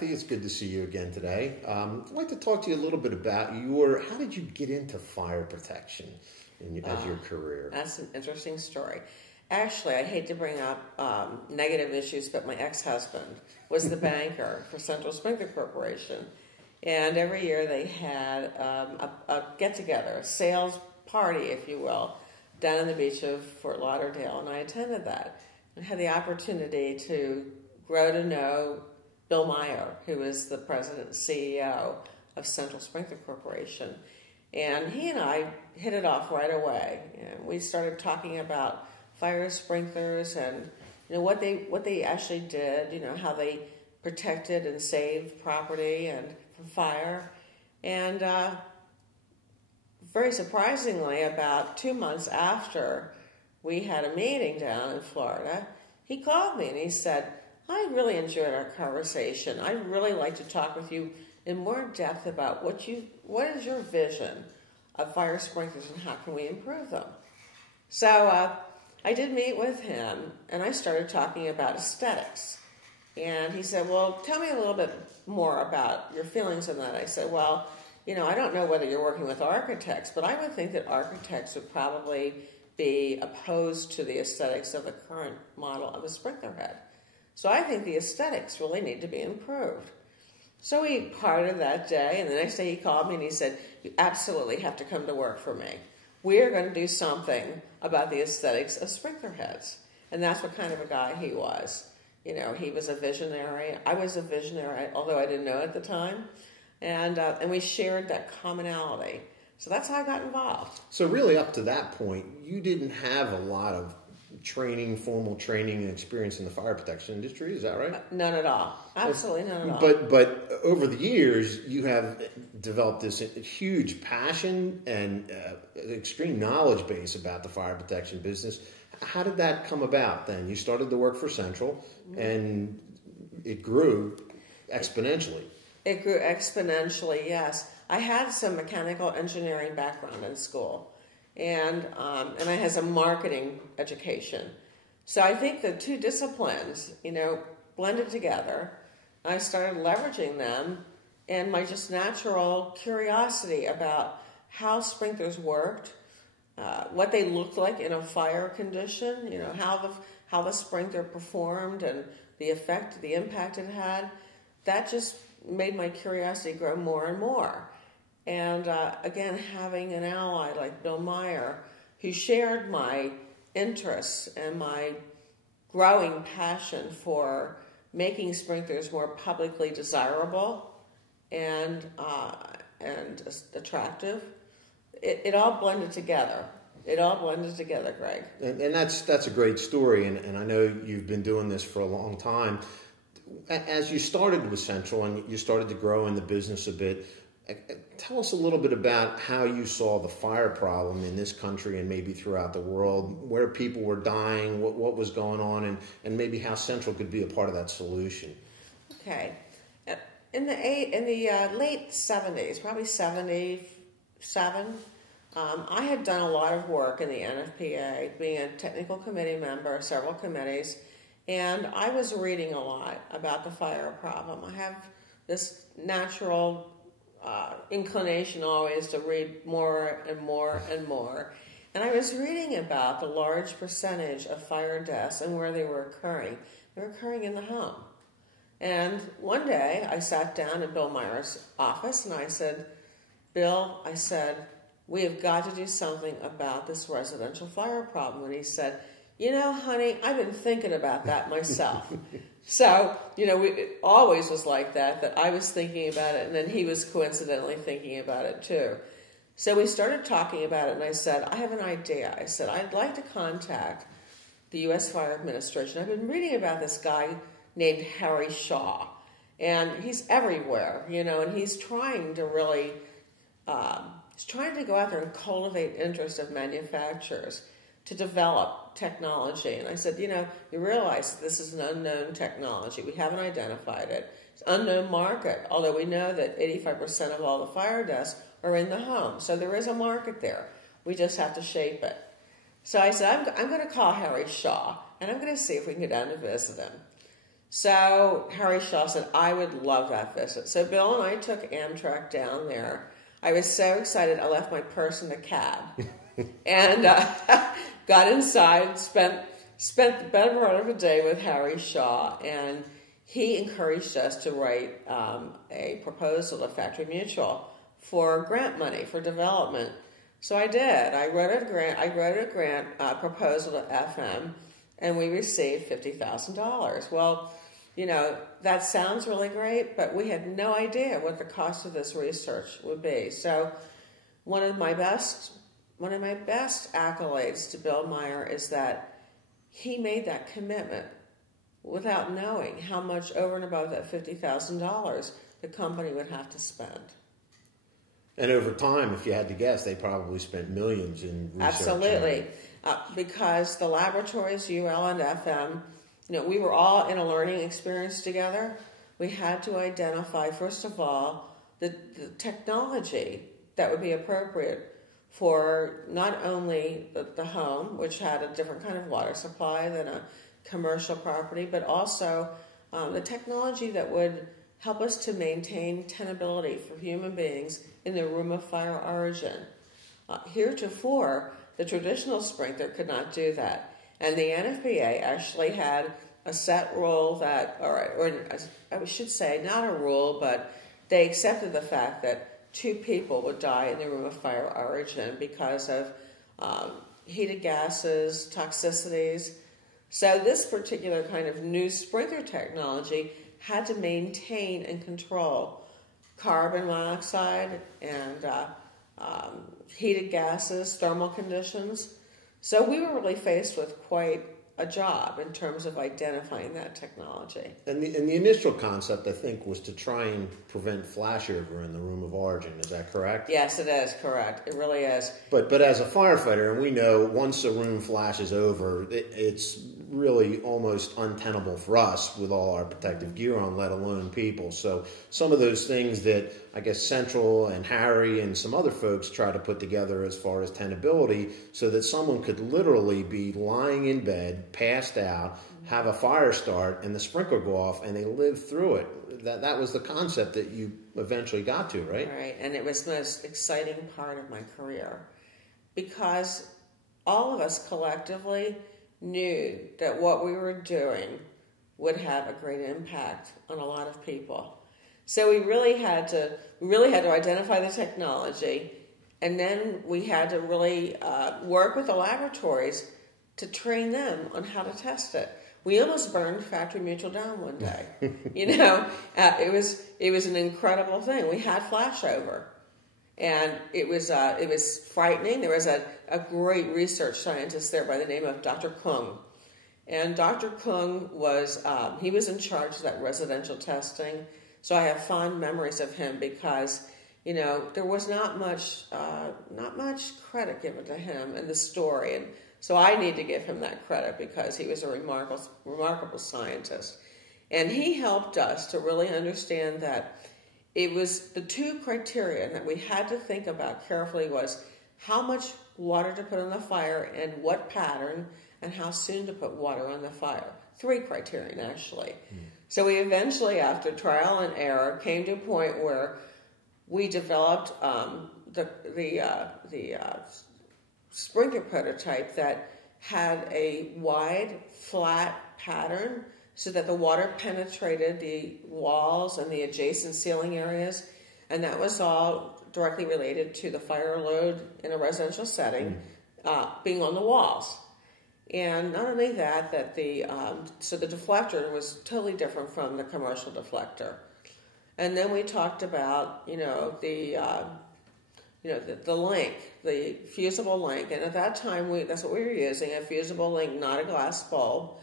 Kathy. It's good to see you again today. I'd like to talk to you a little bit about how did you get into fire protection as your career? That's an interesting story. Actually, I hate to bring up negative issues, but my ex-husband was the banker for Central Sprinkler Corporation. And every year they had a get-together, a sales party, if you will, down on the beach of Fort Lauderdale. And I attended that and had the opportunity to grow to know Bill Meyer, who is the president and CEO of Central Sprinkler Corporation. And he and I hit it off right away. And we started talking about fire sprinklers and what they actually did, how they protected and saved property and from fire. And very surprisingly, about 2 months after we had a meeting down in Florida, he called me and he said, I really enjoyed our conversation. I'd really like to talk with you in more depth about what is your vision of fire sprinklers and how can we improve them. So I did meet with him and I started talking about aesthetics. And he said, well, tell me a little bit more about your feelings on that. I said, well, I don't know whether you're working with architects, but I would think that architects would probably be opposed to the aesthetics of the current model of a sprinkler head. So I think the aesthetics really need to be improved. So we parted that day, and the next day he called me and he said, you absolutely have to come to work for me. We're going to do something about the aesthetics of sprinkler heads. And that's what kind of a guy he was. He was a visionary. I was a visionary, although I didn't know it at the time. And we shared that commonality. So that's how I got involved. So really up to that point, you didn't have a lot of formal training and experience in the fire protection industry, is that right? None at all. Absolutely none at all. But over the years, you have developed this huge passion and extreme knowledge base about the fire protection business. How did that come about then? You started to work for Central, and it grew exponentially. It grew exponentially, yes. I had some mechanical engineering background in school. And I had some marketing education. So I think the two disciplines, blended together. I started leveraging them and my just natural curiosity about how sprinklers worked, what they looked like in a fire condition, how the sprinkler performed and the effect, the impact it had. That just made my curiosity grow more and more. And again, having an ally like Bill Meyer, who shared my interests and my growing passion for making sprinklers more publicly desirable and attractive, it all blended together. It all blended together, Greg. And that's a great story, and I know you've been doing this for a long time. As you started with Central and you started to grow in the business a bit, tell us a little bit about how you saw the fire problem in this country and maybe throughout the world, where people were dying, what was going on, and maybe how Central could be a part of that solution. Okay. In the late 70s, probably 77, I had done a lot of work in the NFPA, being a technical committee member of several committees, and I was reading a lot about the fire problem. I have this natural inclination always to read more and more and more. And I was reading about the large percentage of fire deaths and where they were occurring. They were occurring in the home. And one day I sat down in Bill Meyer's office and I said, Bill, we have got to do something about this residential fire problem. And he said, honey, I've been thinking about that myself. So, it always was like that I was thinking about it, and then he was coincidentally thinking about it too. So we started talking about it, and I said, I have an idea. I said, I'd like to contact the U.S. Fire Administration. I've been reading about this guy named Harry Shaw, and he's everywhere, and he's trying to really, he's trying to go out there and cultivate interest of manufacturers to develop technology. And I said, you realize this is an unknown technology. We haven't identified it. It's an unknown market, although we know that 85% of all the fire deaths are in the home. So there is a market there. We just have to shape it. So I said, I'm going to call Harry Shaw, and I'm going to see if we can get down to visit him. So Harry Shaw said, I would love that visit. So Bill and I took Amtrak down there. I was so excited, I left my purse in the cab. And got inside, spent the better part of the day with Harry Shaw, and he encouraged us to write a proposal to Factory Mutual for grant money for development. So I did. I wrote a grant proposal to FM, and we received $50,000. Well, you know, that sounds really great, but we had no idea what the cost of this research would be. So one of my best accolades to Bill Meyer is that he made that commitment without knowing how much over and above that $50,000 the company would have to spend. And over time, if you had to guess, they probably spent millions in research. Absolutely. Because the laboratories, UL and FM, you know, we were all in a learning experience together. We had to identify, first of all, the technology that would be appropriate for not only the home, which had a different kind of water supply than a commercial property, but also the technology that would help us to maintain tenability for human beings in the room of fire origin. Heretofore, the traditional sprinkler could not do that. And the NFPA actually had a set rule that, or I should say, not a rule, but they accepted the fact that 2 people would die in the room of fire origin because of heated gases, toxicities. So this particular kind of new sprinkler technology had to maintain and control carbon monoxide and heated gases, thermal conditions. So we were really faced with quite a job in terms of identifying that technology. And the initial concept, I think, was to try and prevent flashover in the room of origin. Is that correct? Yes, it is correct. It really is. But as a firefighter, and we know once a room flashes over, it's really almost untenable for us with all our protective gear on, let alone people. So some of those things that I guess Central and Harry and some other folks try to put together as far as tenability, so that someone could literally be lying in bed, passed out, have a fire start, and the sprinkler go off, and they live through it. That was the concept that you eventually got to, right? Right, and it was the most exciting part of my career because all of us collectively knew that what we were doing would have a great impact on a lot of people. So we really had to identify the technology, and then we had to really work with the laboratories to train them on how to test it. We almost burned Factory Mutual down one day. You know, it was an incredible thing. We had flashover, and it was frightening. There was a great research scientist there by the name of Dr. Kung, and Dr. Kung was he was in charge of that residential testing. So I have fond memories of him because, you know, there was not much credit given to him in the story, and so I need to give him that credit because he was a remarkable scientist. And he helped us to really understand that it was the 2 criteria that we had to think about carefully was how much water to put on the fire and what pattern and how soon to put water on the fire. 3 criterion, actually. So we eventually, after trial and error, came to a point where we developed the sprinkler prototype that had a wide, flat pattern so that the water penetrated the walls and the adjacent ceiling areas, and that was all directly related to the fire load in a residential setting being on the walls. And not only that so the deflector was totally different from the commercial deflector. And then we talked about, the link, the fusible link. And at that time, that's what we were using, a fusible link, not a glass bulb.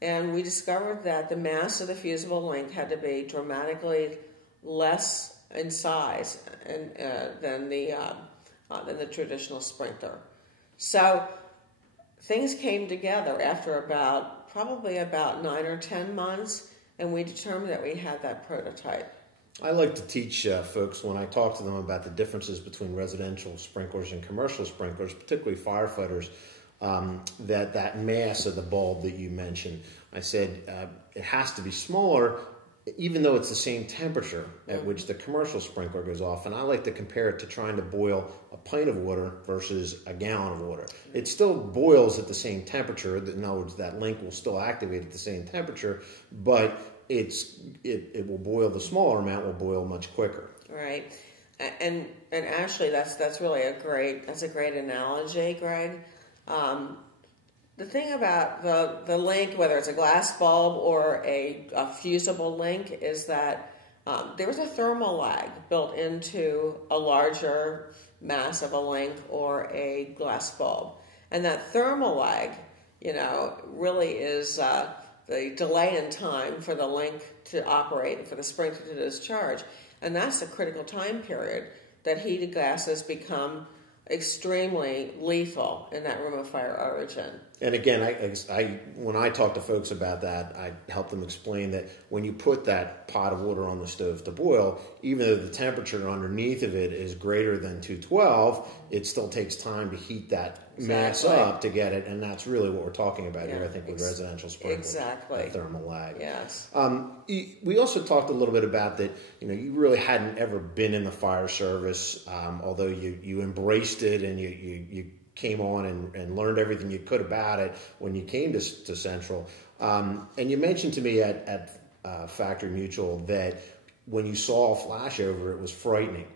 And we discovered that the mass of the fusible link had to be dramatically less in size than the traditional sprinkler. So things came together after probably about 9 or 10 months, and we determined that we had that prototype. I like to teach folks when I talk to them about the differences between residential sprinklers and commercial sprinklers, particularly firefighters. that mass of the bulb that you mentioned. I said it has to be smaller, even though it's the same temperature at which the commercial sprinkler goes off. And I like to compare it to trying to boil a pint of water versus a gallon of water. It still boils at the same temperature. In other words, that link will still activate at the same temperature, but it will boil, the smaller amount will boil much quicker. Right. And actually, that's really a great analogy, Greg. The thing about the link, whether it's a glass bulb or a fusible link, is that there's a thermal lag built into a larger mass of a link or a glass bulb. And that thermal lag, really is the delay in time for the link to operate and for the sprinkler to discharge. And that's the critical time period that heated gases become extremely lethal in that room of fire origin. And again, I when I talk to folks about that, I help them explain that when you put that pot of water on the stove to boil, even though the temperature underneath of it is greater than 212, it still takes time to heat that mass up to get it, and that's really what we're talking about here, I think, with residential sprinklers. Exactly. Thermal lag. Yes. We also talked a little bit about that, you really hadn't ever been in the fire service, although you embraced it and you came on and learned everything you could about it when you came to Central. And you mentioned to me at Factory Mutual that when you saw a flashover, it was frightening.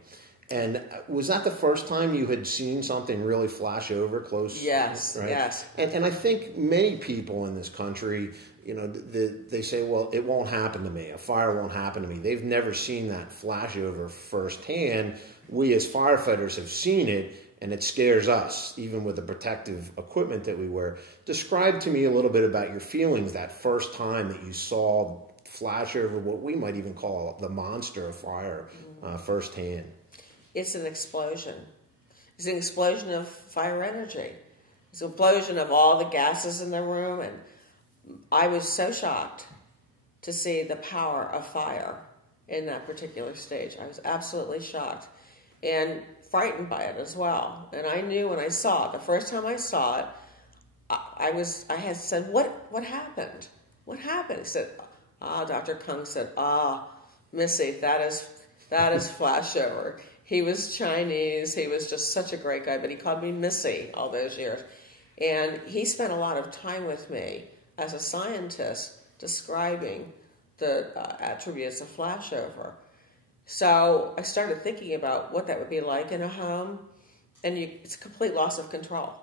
And was that the first time you had seen something really flash over close? Yes, right? yes. And I think many people in this country, they say, well, it won't happen to me. A fire won't happen to me. They've never seen that flashover firsthand. We as firefighters have seen it, and it scares us, even with the protective equipment that we wear. Describe to me a little bit about your feelings that first time that you saw flash over what we might even call the monster of fire firsthand. It's an explosion. It's an explosion of fire energy. It's an explosion of all the gases in the room, and I was so shocked to see the power of fire in that particular stage. I was absolutely shocked and frightened by it as well. And I knew when I saw it, the first time I saw it, I had said, what happened? What happened? He said, Dr. Kung said, Missy, that is flashover. He was Chinese. He was just such a great guy, but he called me Missy all those years. And he spent a lot of time with me as a scientist describing the attributes of flashover. So I started thinking about what that would be like in a home, and it's a complete loss of control.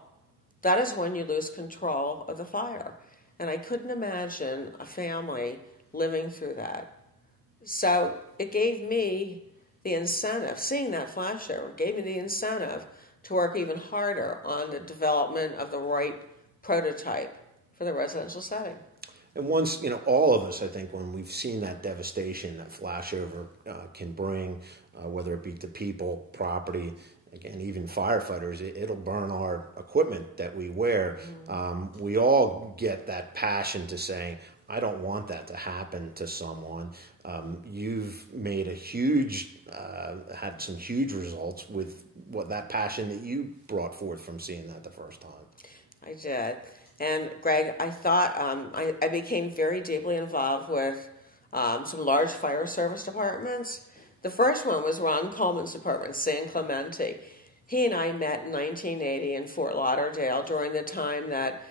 That is when you lose control of the fire. And I couldn't imagine a family living through that. So it gave me the incentive, seeing that flashover gave me the incentive to work even harder on the development of the right prototype for the residential setting. And once, all of us, I think, when we've seen that devastation that flashover can bring, whether it be to people, property, again, even firefighters, it'll burn our equipment that we wear. We all get that passion to say, I don't want that to happen to someone. You've made had some huge results with that passion that you brought forth from seeing that the first time. I did. And Greg, I thought I became very deeply involved with some large fire service departments. The first one was Ron Coleman's department, San Clemente. He and I met in 1980 in Fort Lauderdale during the time that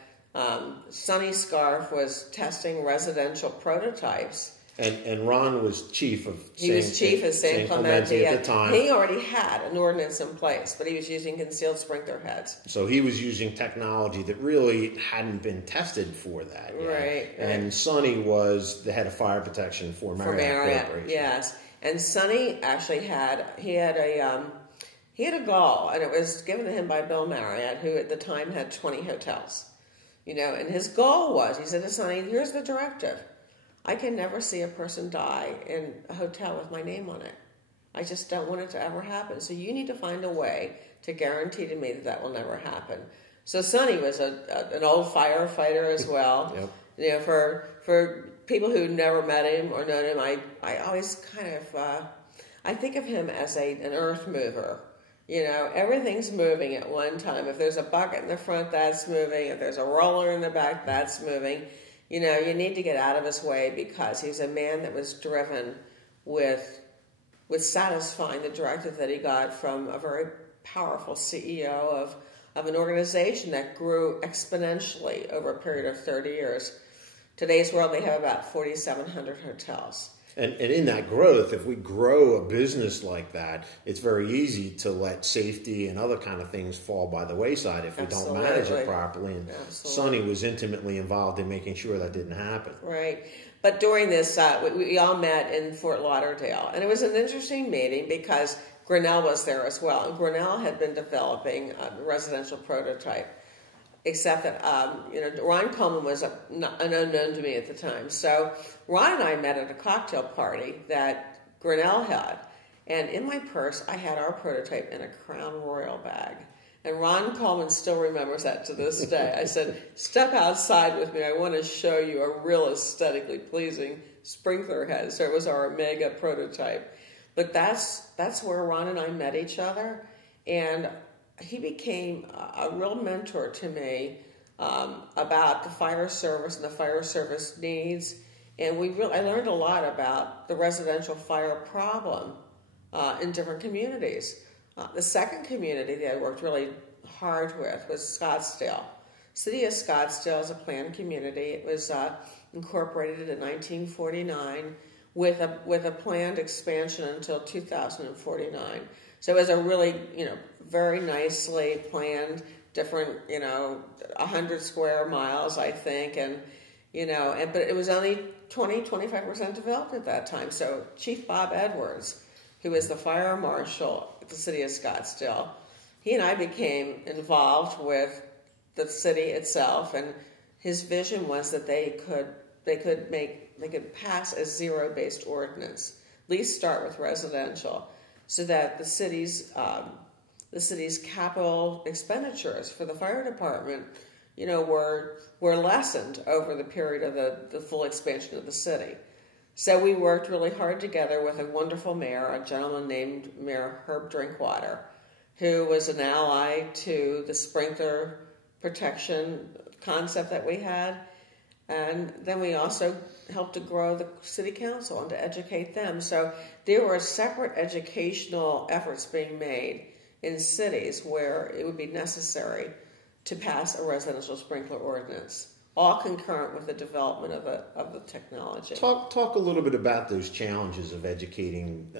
Sonny Scarf was testing residential prototypes. And Ron was chief of San Clemente at the time. He already had an ordinance in place, but he was using concealed sprinkler heads. So he was using technology that really hadn't been tested for that yet. Right. And Sonny was the head of fire protection for Marriott Corporation. Yes. And Sonny actually had a goal, and it was given to him by Bill Marriott, who at the time had 20 hotels. And his goal was, he said to Sonny, here's the directive. I can never see a person die in a hotel with my name on it. I just don't want it to ever happen. So you need to find a way to guarantee to me that will never happen. So Sonny was an old firefighter as well. Yep. For people who never met him or known him, I always kind of I think of him as an earth mover. Everything's moving at one time. If there's a bucket in the front, that's moving. If there's a roller in the back, that's moving. You need to get out of his way, because he's a man that was driven with satisfying the directive that he got from a very powerful CEO of an organization that grew exponentially over a period of 30 years. Today's world, they have about 4,700 hotels. And in that growth, if we grow a business like that, it's very easy to let safety and other kind of things fall by the wayside if we don't manage it properly. And Sonny was intimately involved in making sure that didn't happen. Right. But during this, we all met in Fort Lauderdale. And it was an interesting meeting because Grinnell was there as well. And Grinnell had been developing a residential prototype. Except that, Ron Coleman was an unknown to me at the time. So Ron and I met at a cocktail party that Grinnell had. And in my purse, I had our prototype in a Crown Royal bag. And Ron Coleman still remembers that to this day. I said, step outside with me. I want to show you a real aesthetically pleasing sprinkler head. So it was our Omega prototype. But that's where Ron and I met each other. And he became a real mentor to me about the fire service and the fire service needs. And I learned a lot about the residential fire problem in different communities. The second community that I worked really hard with was Scottsdale. City of Scottsdale is a planned community. It was incorporated in 1949 with a planned expansion until 2049. So it was a really, very nicely planned, different, 100 square miles, I think. And, but it was only 25% developed at that time. So Chief Bob Edwards, who was the fire marshal at the city of Scottsdale, he and I became involved with the city itself. And his vision was that they could pass a zero-based ordinance, at least start with residential, so that the city's capital expenditures for the fire department, were lessened over the period of the full expansion of the city. So we worked really hard together with a wonderful mayor, a gentleman named Mayor Herb Drinkwater, who was an ally to the sprinkler protection concept that we had. And then we also helped to grow the city council and to educate them. So there were separate educational efforts being made in cities where it would be necessary to pass a residential sprinkler ordinance, all concurrent with the development of the technology. Talk a little bit about those challenges of educating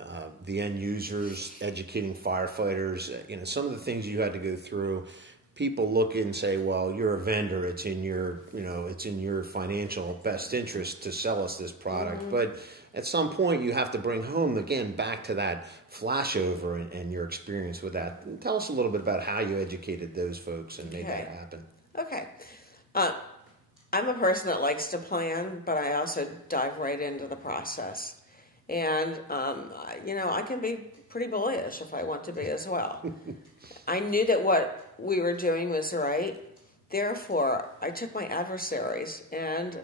the end users, educating firefighters. Some of the things you had to go through. People look and say, well, you're a vendor. It's in your financial best interest to sell us this product. Mm-hmm. But at some point, you have to bring home, again, back to that flashover and your experience with that. Tell us a little bit about how you educated those folks and made that happen. Okay. I'm a person that likes to plan, but I also dive right into the process. And, I can be pretty bullish if I want to be as well. I knew that what we were doing was right. Therefore, I took my adversaries and,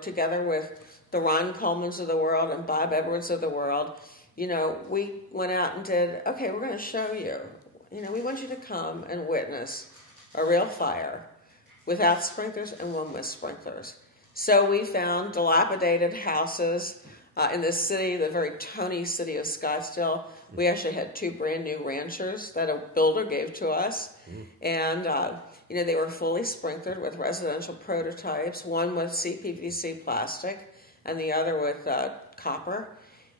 together with the Ron Colemans of the world and Bob Edwards of the world, we went out and did, okay, we're going to show you. We want you to come and witness a real fire without sprinklers and one with sprinklers. So we found dilapidated houses in the city, the very Tony city of Scottsdale. We actually had 2 brand new ranchers that a builder gave to us. And, they were fully sprinklered with residential prototypes, one with CPVC plastic and the other with copper.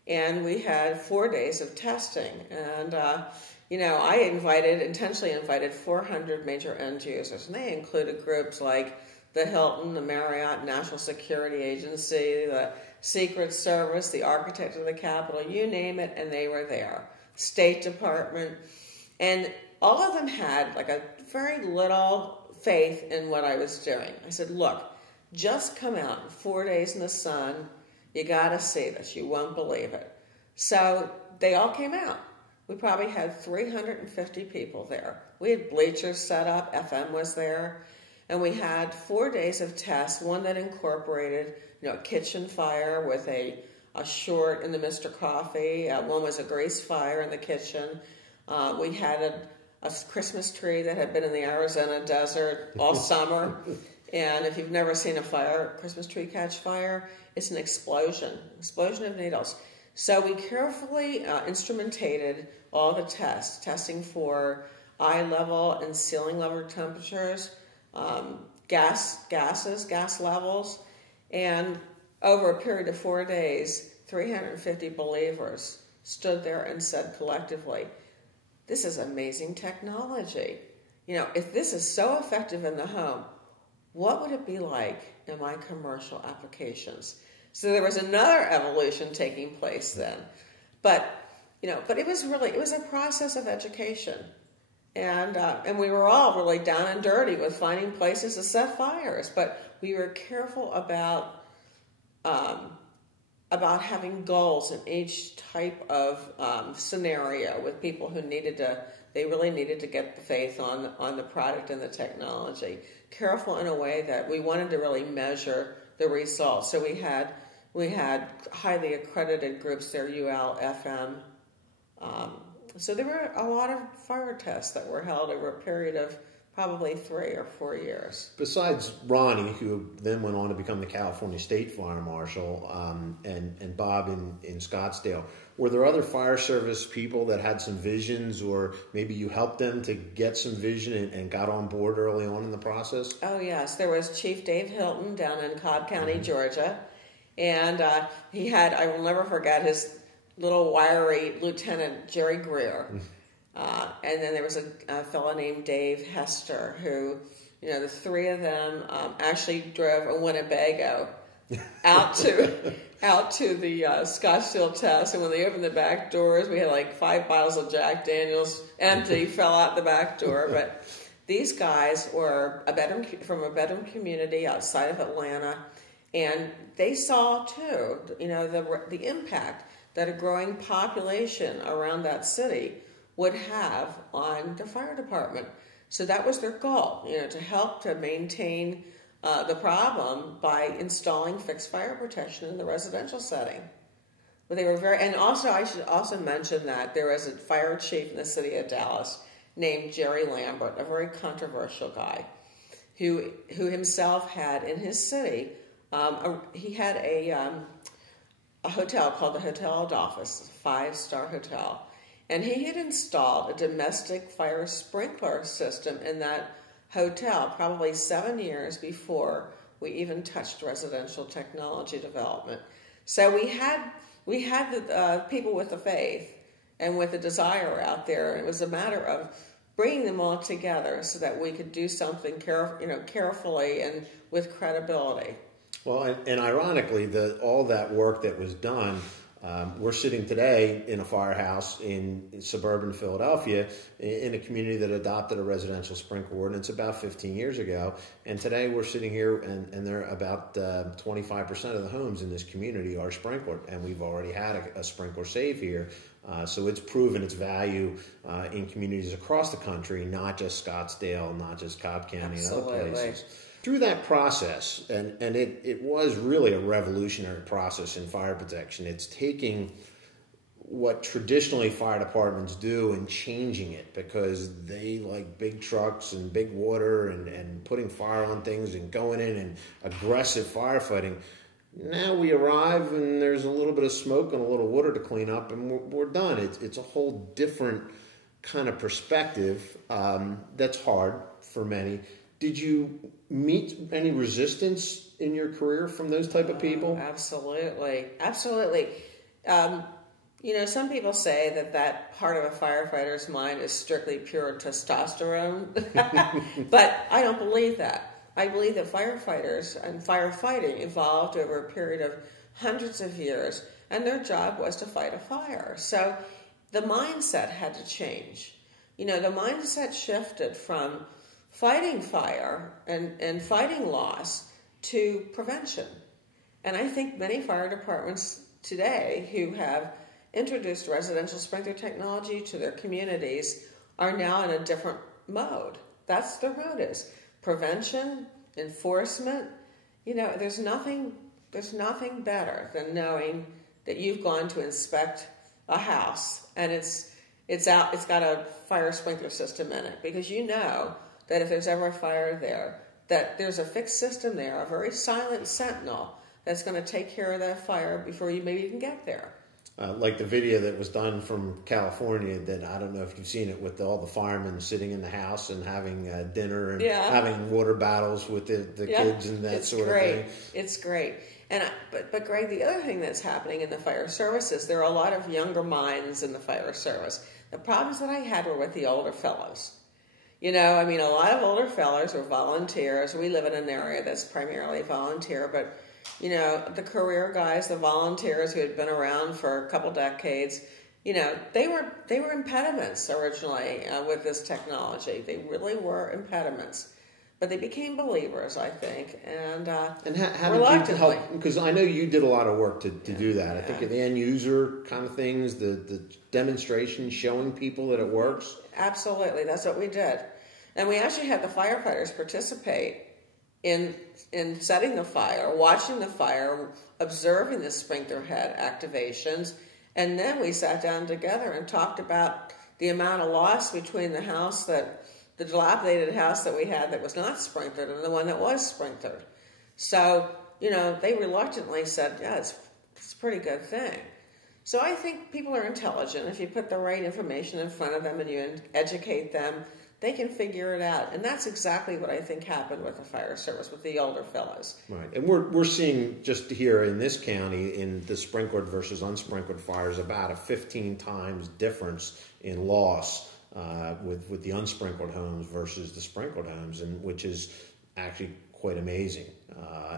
And we had 4 days of testing. And, I intentionally invited 400 major end users. And they included groups like the Hilton, the Marriott, National Security Agency, the Secret Service, the architect of the Capitol, you name it, and they were there. State Department. And all of them had like a very little faith in what I was doing. I said, look, just come out 4 days in the sun. You got to see this. You won't believe it. So they all came out. We probably had 350 people there. We had bleachers set up. FM was there. And we had 4 days of tests, one that incorporated, a kitchen fire with a short in the Mr. Coffee. One was a grease fire in the kitchen. We had a Christmas tree that had been in the Arizona desert all summer. And if you've never seen a Christmas tree catch fire, it's an explosion of needles. So we carefully instrumentated all the tests, testing for eye level and ceiling level temperatures, gas levels, and over a period of 4 days, 350 believers stood there and said collectively, "This is amazing technology. If this is so effective in the home, what would it be like in my commercial applications?" So there was another evolution taking place then. But it was a process of education. And we were all really down and dirty with finding places to set fires. But we were careful about having goals in each type of scenario with people who really needed to get the faith on the product and the technology. Careful in a way that we wanted to really measure the results. So we had highly accredited groups there, UL, FM. So there were a lot of fire tests that were held over a period of probably 3 or 4 years. Besides Ronnie, who then went on to become the California State Fire Marshal, and Bob in Scottsdale, were there other fire service people that had some visions, or maybe you helped them to get some vision and got on board early on in the process? Oh, yes. There was Chief Dave Hilton down in Cobb County, Georgia. And he had, I will never forget, his little wiry Lieutenant Jerry Greer. And then there was a fellow named Dave Hester who, the three of them actually drove a Winnebago out to the Scottsdale test. And when they opened the back doors, we had like 5 bottles of Jack Daniels empty, fell out the back door. But these guys were from a veteran community outside of Atlanta. And they saw, too, the impact that a growing population around that city would have on the fire department. So that was their goal, to help to maintain the problem by installing fixed fire protection in the residential setting. But they were and also I should also mention that there was a fire chief in the city of Dallas named Jerry Lambert, a very controversial guy, who himself had in his city, he had a hotel called the Hotel Adolphus, a 5-star hotel. And he had installed a domestic fire sprinkler system in that hotel probably 7 years before we even touched residential technology development. So we had the people with the faith and with the desire out there. And it was a matter of bringing them all together so that we could do something carefully and with credibility. Well, and ironically, all that work that was done, we're sitting today in a firehouse in suburban Philadelphia in a community that adopted a residential sprinkler ordinance about 15 years ago. And today we're sitting here and there are about 25% of the homes in this community are sprinklered. And we've already had a sprinkler save here. So it's proven its value in communities across the country, not just Scottsdale, not just Cobb County. Absolutely. And other places. Through that process, and it was really a revolutionary process in fire protection. It's taking what traditionally fire departments do and changing it, because they like big trucks and big water and putting fire on things and going in and aggressive firefighting. Now we arrive and there's a little bit of smoke and a little water to clean up and we're done. It's a whole different kind of perspective that's hard for many. Did you meet any resistance in your career from those type of people? Absolutely. Some people say that part of a firefighter's mind is strictly pure testosterone, but I don't believe that. I believe that firefighters and firefighting evolved over a period of hundreds of years, and their job was to fight a fire. So the mindset had to change. The mindset shifted from fighting fire and fighting loss to prevention. And I think many fire departments today who have introduced residential sprinkler technology to their communities are now in a different mode. That's their mode is. Prevention, enforcement. There's nothing better than knowing that you've gone to inspect a house and It's out. It's got a fire sprinkler system in it because you know that if there's ever a fire there, that there's a fixed system there, a very silent sentinel that's going to take care of that fire before you maybe even get there. Like the video that was done from California, that I don't know if you've seen it, with all the firemen sitting in the house and having dinner and having water battles with the kids and that sort of thing. It's great. But Greg, the other thing that's happening in the fire services, there are a lot of younger minds in the fire service. The problems that I had were with the older fellows. You know, I mean, a lot of older fellows are volunteers. We live in an area that's primarily volunteer, but you know, the career guys, the volunteers who had been around for a couple decades, you know, they were impediments originally with this technology. They really were impediments. But they became believers, I think, and how did you help? Because I know you did a lot of work to do that. I think at the end user kind of things, the demonstration, showing people that it works. Absolutely, that's what we did, and we actually had the firefighters participate in setting the fire, watching the fire, observing the sprinkler head activations, and then we sat down together and talked about the amount of loss between the dilapidated house that we had that was not sprinklered and the one that was sprinklered. So, you know, they reluctantly said, yeah, it's a pretty good thing. So I think people are intelligent. If you put the right information in front of them and you educate them, they can figure it out. And that's exactly what I think happened with the fire service, with the older fellows. Right. And we're seeing just here in this county, in the sprinkled versus unsprinkled fires, about a 15 times difference in loss with the unsprinkled homes versus the sprinkled homes, and which is actually quite amazing.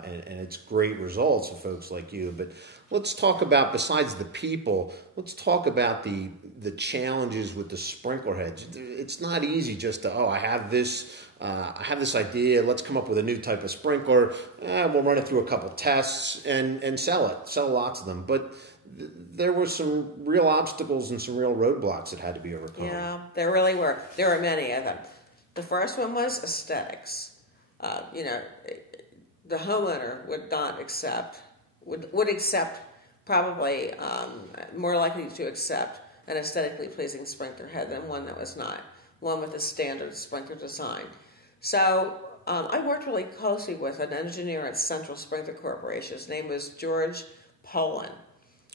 And it's great results of folks like you. But let's talk about, besides the people, let's talk about the challenges with the sprinkler heads. It's not easy just to, I have this idea, let's come up with a new type of sprinkler, we'll run it through a couple tests and sell lots of them. But there were some real obstacles and some real roadblocks that had to be overcome. Yeah, there really were. There were many of them. The first one was aesthetics. The homeowner would not accept, would accept probably more likely to accept an aesthetically pleasing sprinkler head than one that was not, one with a standard sprinkler design. So I worked really closely with an engineer at Central Sprinkler Corporation. His name was George Poland.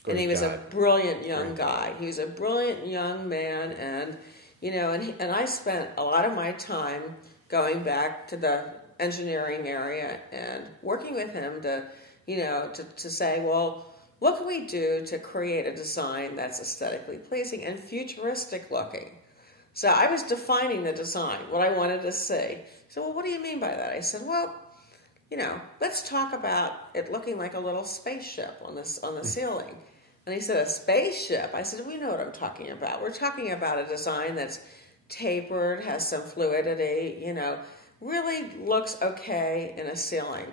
And he was a brilliant young guy. He was a brilliant young man, and and I spent a lot of my time going back to the engineering area and working with him to say, well, what can we do to create a design that's aesthetically pleasing and futuristic looking? So I was defining the design, what I wanted to see. So, well, what do you mean by that? I said, well, let's talk about it looking like a little spaceship on the ceiling. And he said, a spaceship? I said, we know what I'm talking about. We're talking about a design that's tapered, has some fluidity, really looks okay in a ceiling.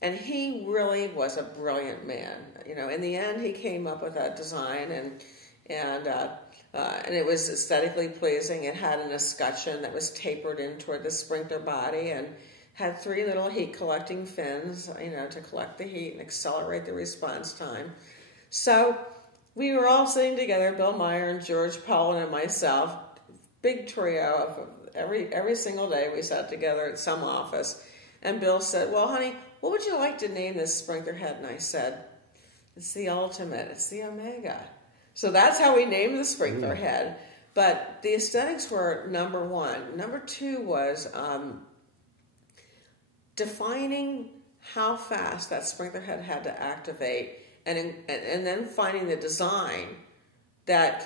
And he really was a brilliant man. In the end, he came up with that design, and it was aesthetically pleasing. It had an escutcheon that was tapered in toward the sprinkler body and had 3 little heat-collecting fins, to collect the heat and accelerate the response time. So we were all sitting together, Bill Meyer and George Poland and myself, big trio of every single day we sat together at some office. And Bill said, well, honey, what would you like to name this sprinkler head? And I said, it's the ultimate, it's the Omega. So that's how we named the sprinkler head. But the aesthetics were number one. Number two was defining how fast that sprinkler head had to activate, and then finding the design that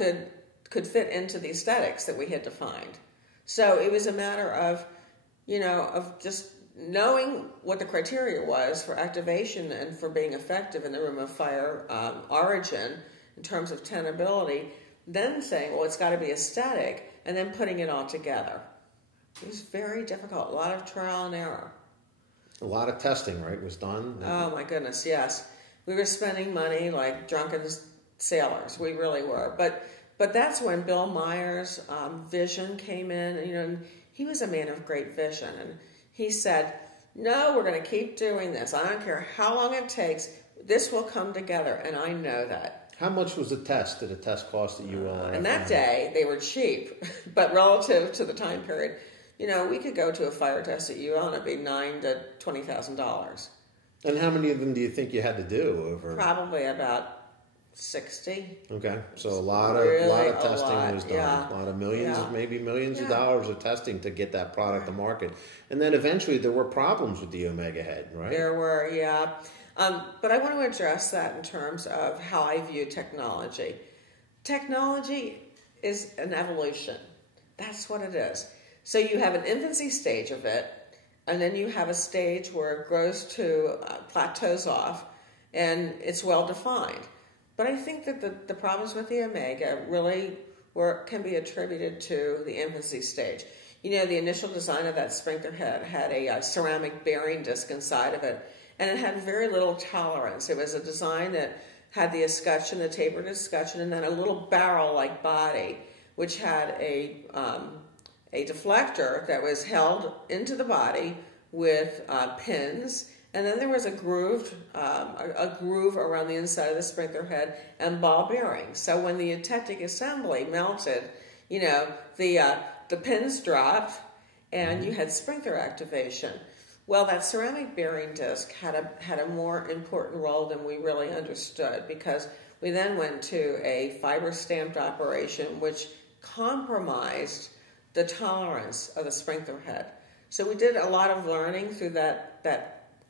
could fit into the aesthetics that we had defined. So it was a matter of, of just knowing what the criteria was for activation and for being effective in the room of fire origin in terms of tenability, then saying, well, it's got to be aesthetic, and then putting it all together. It was very difficult, a lot of trial and error. A lot of testing, right, was done? Oh, my goodness, yes. We were spending money like drunken sailors. We really were. But that's when Bill Meyer's vision came in. And he was a man of great vision. And he said, no, we're going to keep doing this. I don't care how long it takes. This will come together, and I know that. How much was the test? Did a test cost at UL? And that day, they were cheap, but relative to the time period, we could go to a fire test at UL and it'd be $9,000 to $20,000. And how many of them do you think you had to do over? Probably about 60. Okay, so a lot Really of testing was done. yeah. A lot of millions, Yeah. maybe millions of Yeah. dollars of testing to get that product to market. And then eventually there were problems with the Omega head, right? There were, yeah. But I want to address that in terms of how I view technology. Technology is an evolution. That's what it is. So you have an infancy stage of it, and then you have a stage where it grows to plateaus off, and it's well defined. But I think that the problems with the Omega really can be attributed to the infancy stage. The initial design of that sprinkler head had a ceramic bearing disc inside of it, and it had very little tolerance. It was a design that had the escutcheon, the tapered escutcheon, and then a little barrel-like body, which had a deflector that was held into the body with pins, and then there was a groove around the inside of the sprinkler head and ball bearings. So when the eutectic assembly melted, the pins dropped, and you had sprinkler activation. Well, that ceramic bearing disc had a more important role than we really understood, because we then went to a fiber stamped operation which compromised the tolerance of the sprinkler head. So we did a lot of learning through that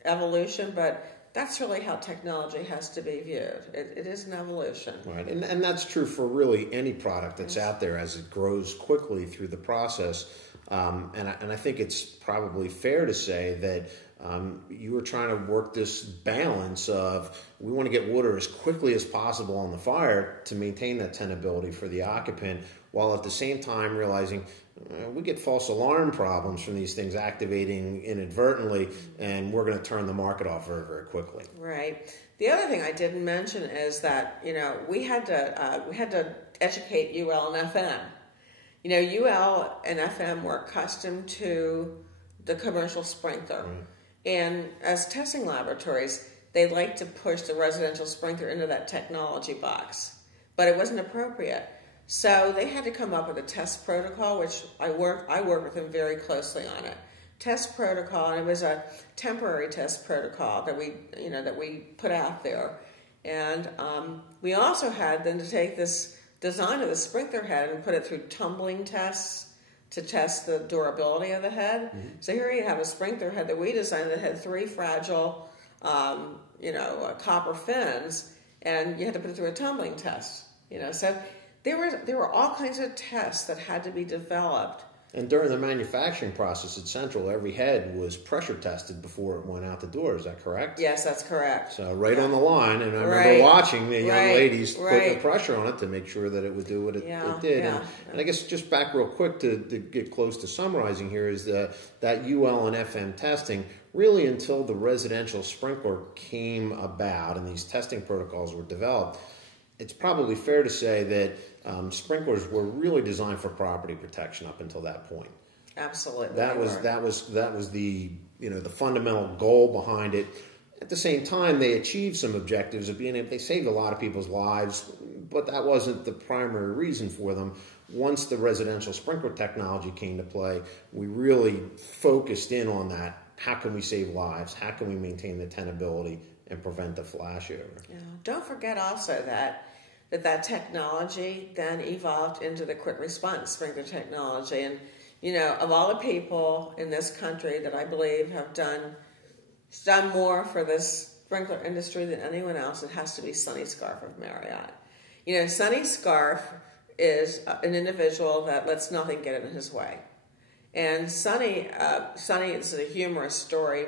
evolution, but that's really how technology has to be viewed. It is an evolution. Right, and that's true for really any product that's out there as it grows quickly through the process. And I think it's probably fair to say that you were trying to work this balance of, we want to get water as quickly as possible on the fire to maintain that tenability for the occupant, while at the same time realizing we get false alarm problems from these things activating inadvertently, and we're going to turn the market off very, very quickly. Right. The other thing I didn't mention is that we had to educate UL and FM. UL and FM were accustomed to the commercial sprinkler. Right. And as testing laboratories, they like to push the residential sprinkler into that technology box. But it wasn't appropriate. So they had to come up with a test protocol, which I work with them very closely on it. Test protocol, and it was a temporary test protocol that we put out there. And we also had then to take this design of the sprinkler head and put it through tumbling tests to test the durability of the head. Mm-hmm. So here you have a sprinkler head that we designed that had 3 fragile, copper fins, and you had to put it through a tumbling test. So there were all kinds of tests that had to be developed. And during the manufacturing process at Central, every head was pressure tested before it went out the door. Is that correct? Yes, that's correct. So on the line, and I remember watching the young ladies put the pressure on it to make sure that it would do what it did. Yeah. And I guess just back real quick to get close to summarizing here is that UL and FM testing, really until the residential sprinkler came about and these testing protocols were developed, it's probably fair to say that sprinklers were really designed for property protection up until that point. Absolutely, that was the the fundamental goal behind it. At the same time, they achieved some objectives of being able. They saved a lot of people's lives, but that wasn't the primary reason for them. Once the residential sprinkler technology came to play, we really focused in on that. How can we save lives? How can we maintain the tenability and prevent the flashover? Yeah. Don't forget also that technology then evolved into the quick response sprinkler technology. And, of all the people in this country that I believe have done more for this sprinkler industry than anyone else, it has to be Sonny Scarf of Marriott. Sonny Scarf is an individual that lets nothing get in his way. And Sonny is a humorous story.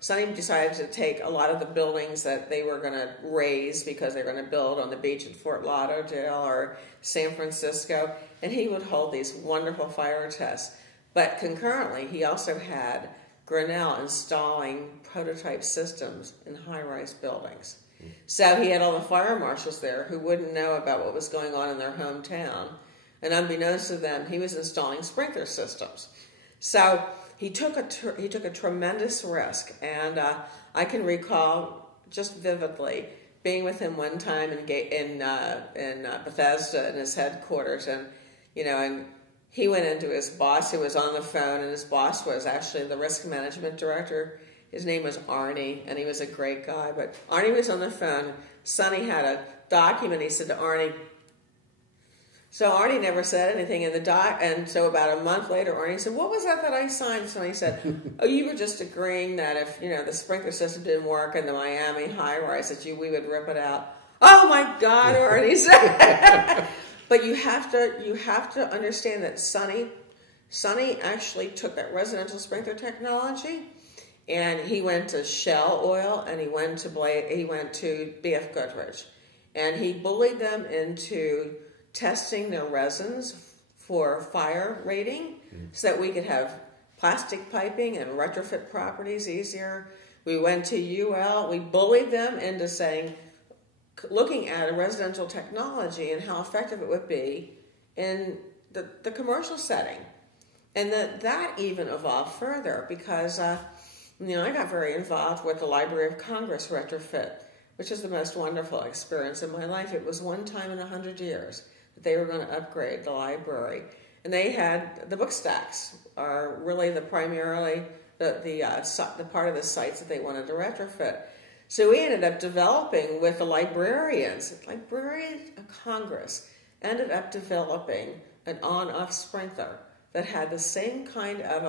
Sonny decided to take a lot of the buildings that they were going to raise because they were going to build on the beach in Fort Lauderdale or San Francisco, and he would hold these wonderful fire tests. But concurrently, he also had Grinnell installing prototype systems in high-rise buildings. So he had all the fire marshals there who wouldn't know about what was going on in their hometown. And unbeknownst to them, he was installing sprinkler systems. So he took a tremendous risk, and I can recall just vividly being with him one time in Bethesda in his headquarters, and and he went into his boss, who was on the phone, and his boss was actually the risk management director. His name was Arnie, and he was a great guy. But Arnie was on the phone. Sonny had a document. He said to Arnie. So Arnie never said anything in the doc, and so about a month later, Arnie said, "What was that I signed?" So he said, "Oh, you were just agreeing that if the sprinkler system didn't work in the Miami high-rise, that we would rip it out." Oh my God, Arnie said. But you have to understand that Sonny actually took that residential sprinkler technology, and he went to Shell Oil, and he went to BF Goodrich, and he bullied them into testing their resins for fire rating so that we could have plastic piping and retrofit properties easier. We went to UL. We bullied them into looking at a residential technology and how effective it would be in the commercial setting. And that even evolved further because, I got very involved with the Library of Congress retrofit, which is the most wonderful experience in my life. It was one time in 100 years. They were going to upgrade the library, and they had the book stacks are really the part of the sites that they wanted to retrofit. So we ended up developing with the librarians. Library of Congress ended up developing an on-off sprinkler that had the same kind of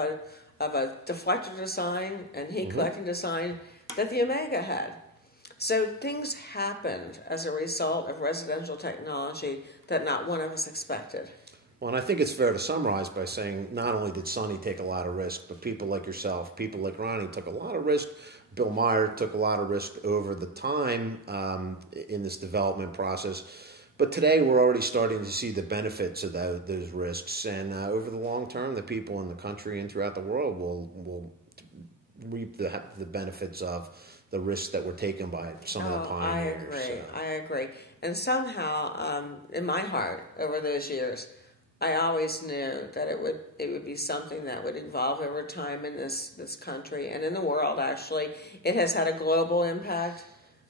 a deflector design and heat collecting design that the Omega had. So things happened as a result of residential technology that not one of us expected. Well, and I think it's fair to summarize by saying not only did Sonny take a lot of risk, but people like yourself, people like Ronnie took a lot of risk. Bill Meyer took a lot of risk over the time in this development process. But today we're already starting to see the benefits of those risks. And over the long term, the people in the country and throughout the world will reap the benefits of the risks that were taken by some of the pioneers. I agree. And somehow, in my heart, over those years, I always knew that it would be something that would evolve over time in this country and in the world, actually. It has had a global impact.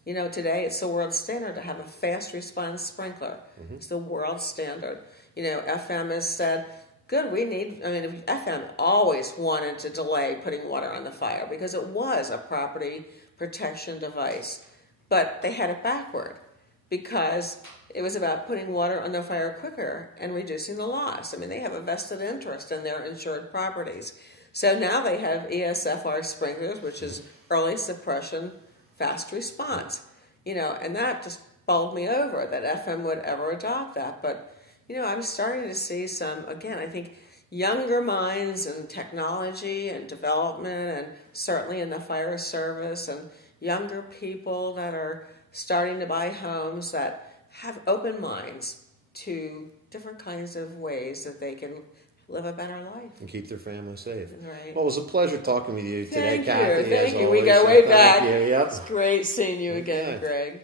Today it's the world standard to have a fast response sprinkler. It's the world standard. FM has said, good, FM always wanted to delay putting water on the fire because it was a property protection device. But they had it backward because it was about putting water on the fire quicker and reducing the loss. They have a vested interest in their insured properties. So now they have ESFR sprinklers, which is early suppression, fast response. And that just bowled me over that FM would ever adopt that. But, I'm starting to see some, again, I think younger minds in technology and development, and certainly in the fire service, and younger people that are starting to buy homes that have open minds to different kinds of ways that they can live a better life. And keep their family safe. Right. Well, it was a pleasure talking with you today, Thank Kathy. you. Thank you. Always. We go way Thank back. you. Yep. It's great seeing you again, Okay. Greg.